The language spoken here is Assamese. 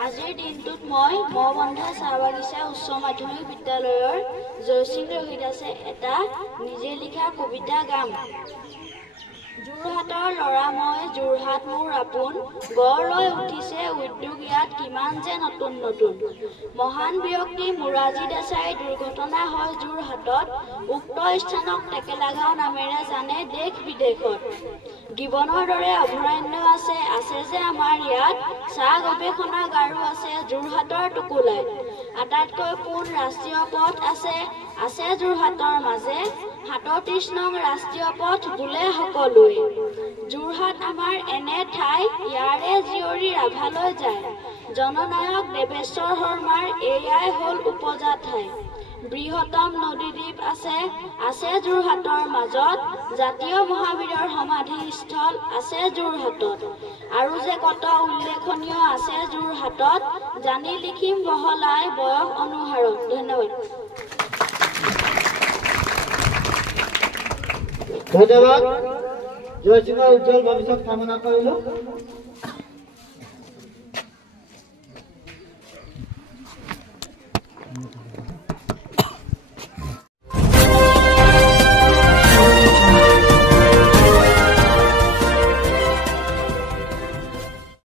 আজিৰ দিনটোত মই মবন্ধা চাহ বাগিচা উচ্চ মাধ্যমিক বিদ্যালয়ৰ জয়শ্ৰী ৰহিত আছে এটা নিজে লিখা কবিতা গাম। যোৰহাটৰ ল'ৰা মই যোৰহাট মোৰ আপোন, গঢ় লৈ উঠিছে উদ্যোগ ইয়াত কিমান যে নতুন নতুন। মহান ব্যক্তি মোৰাৰজী দেশাই দুৰ্ঘটনা হয় যোৰহাটত, উক্ত স্থানক টেকেলাগাঁও নামেৰে জানে দেশ বিদেশত। গিবনৰ দৰে অভয়াৰণ্য আছে যে আমাৰ ইয়াত, চাহ গৱেষণাগাৰো আছে যোৰহাটৰ টুকুলাত। আটাইতকৈ পোন ৰাষ্ট্ৰীয় পথ আছে যোৰহাটৰ মাজে, ৩৭ নং ৰাষ্ট্ৰীয় পথ বোলে সকলোৱে। যোৰহাট আমাৰ এনে ঠাই, ইয়াৰে জীয়ৰী ৰাভালৈ যায়। জননায়ক দেৱেশ্বৰ শৰ্মাৰ এয়াই হ'ল উপজা ঠাই। বৃহত্তম নদীদ্বীপ আছে যোৰহাটৰ মাজত, জাতীয় মহাবীৰৰ সমাধিস্থল আছে যোৰহাটত। আৰু যে কত উল্লেখনীয় আছে যোৰহাটত, জানি লিখিম বহলাই বয়স অনুসাৰত। ধন্যবাদ। ধন্যবাদ। জয়সিংহৰ উজ্জ্বল ভৱিষ্যত কামনা কৰিলোঁ।